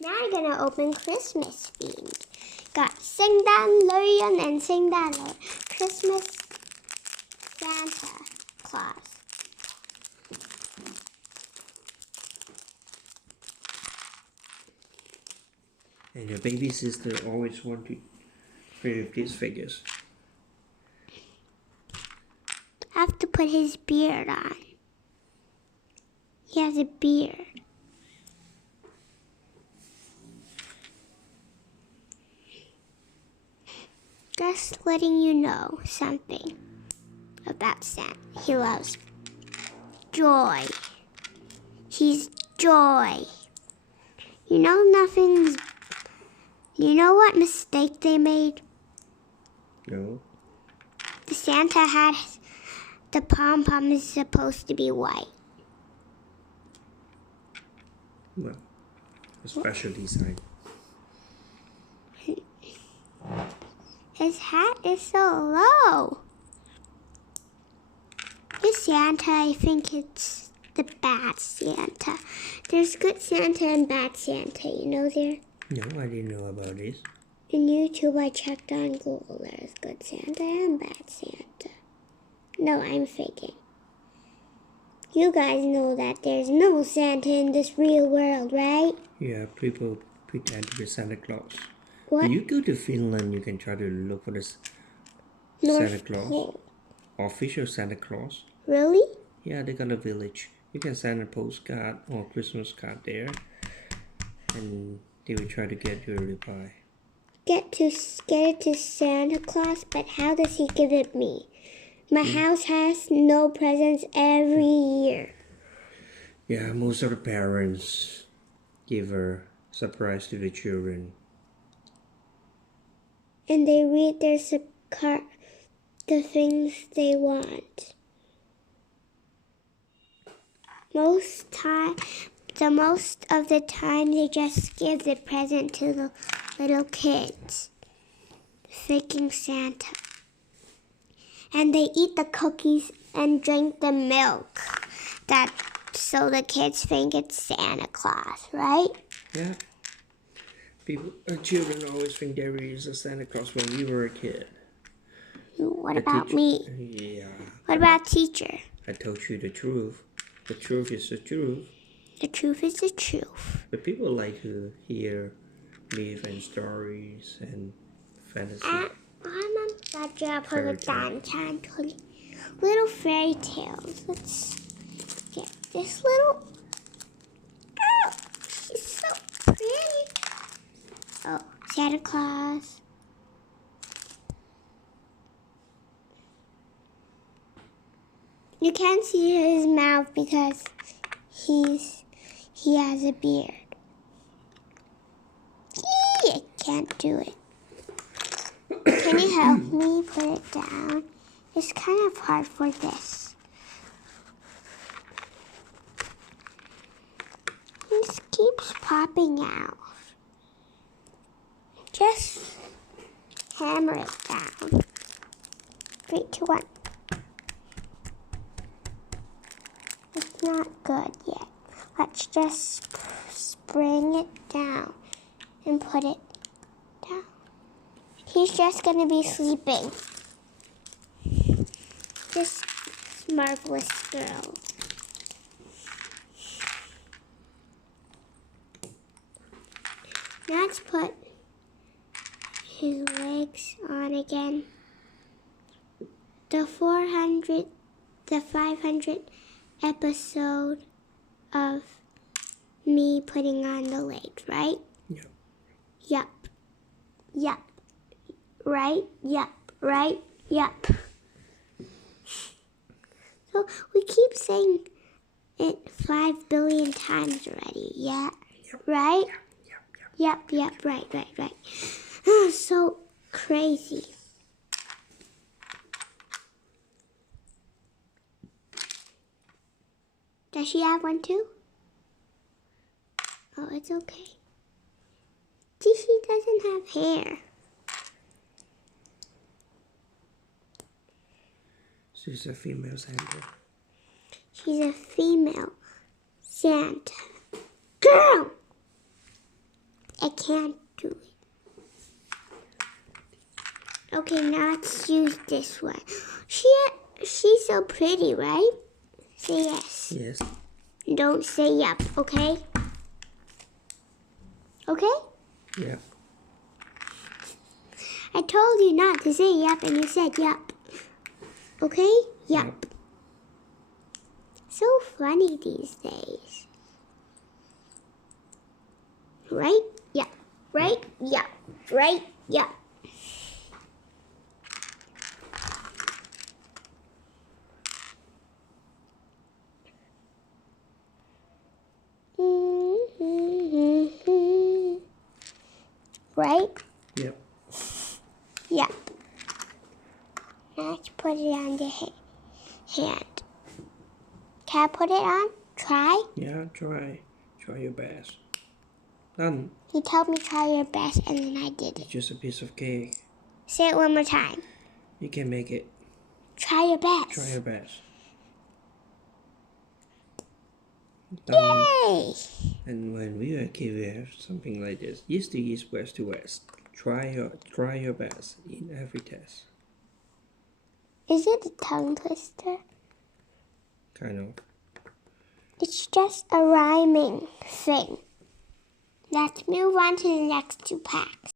Now I'm gonna open Christmas themed. Got聖誕老人 and 聖誕老人 Christmas Santa Claus. And your baby sister always want to play with these figures. I have to put his beard on. He has a beard. Just letting you know something about Santa. He loves joy. He's joy. You know what mistake they made? No. The Santa had the pom-pom is supposed to be white. Well, a special design. His hat is so low. This Santa, I think it's the bad Santa. There's good Santa and bad Santa, you know there? No, I didn't know about this. In YouTube, I checked on Google. There's good Santa and bad Santa. No, I'm faking. You guys know that there's no Santa in this real world, right? Yeah, people pretend to be Santa Claus. What? When you go to Finland, you can try to look for this North Santa Claus. Pole. Official Santa Claus. Really? Yeah, they got a village. You can send a postcard or Christmas card there. And they will try to get you a reply. Get it to Santa Claus, but how does he give it me? My house has no presents every year. Yeah, most of the parents give a surprise to the children. And they read the things they want. Most of the time, they just give the present to the little kids, faking Santa. And they eat the cookies and drink the milk. So the kids think it's Santa Claus, right? Yeah. Children always think there is a Santa Claus when we were a kid. What about me? Yeah. What about teacher? I told you the truth. The truth is the truth. The truth is the truth. But people like to hear myth and stories and fantasy. Little fairy tales. Let's get this little. Oh, she's so pretty. Oh, Santa Claus. You can't see his mouth because he has a beard. I can't do it. Can you help me put it down? It's kind of hard for this. This keeps popping out. Just hammer it down. 3, 2, 1. It's not good yet. Let's just spring it down and put it down. He's just going to be sleeping. This marvelous girl. Now let's put his legs on again. The 500 episode of me putting on the legs, right? Yep. Yup. Yup. Right? Yup. Right? Yup. So we keep saying it 5 billion times already. Yeah. Yep. Right? Yep. Yep. Right. Oh, so crazy. Does she have one too? Oh, it's okay. See, she doesn't have hair. She's a female Santa. She's a female Santa. Girl! I can't do it. Okay, now let's use this one. She's so pretty, right? Say yes. Yes. Don't say yup, okay? Okay? Yeah. I told you not to say yup and you said yup. Okay? Yup. So funny these days. Right? Yup. Right? Yup. Right? Yup. Right? Yep. Yep. Now let's put it on the hand. Can I put it on? Try? Yeah, try. Try your best. Done. He told me try your best and then I did It's it. just a piece of cake. Say it one more time. You can make it. Try your best. Try your best. Done. Yay! And when we were a kid, we have something like this: east to east, west to west. Try your best in every test. Is it a tongue twister? Kind of. It's just a rhyming thing. Let's move on to the next two packs.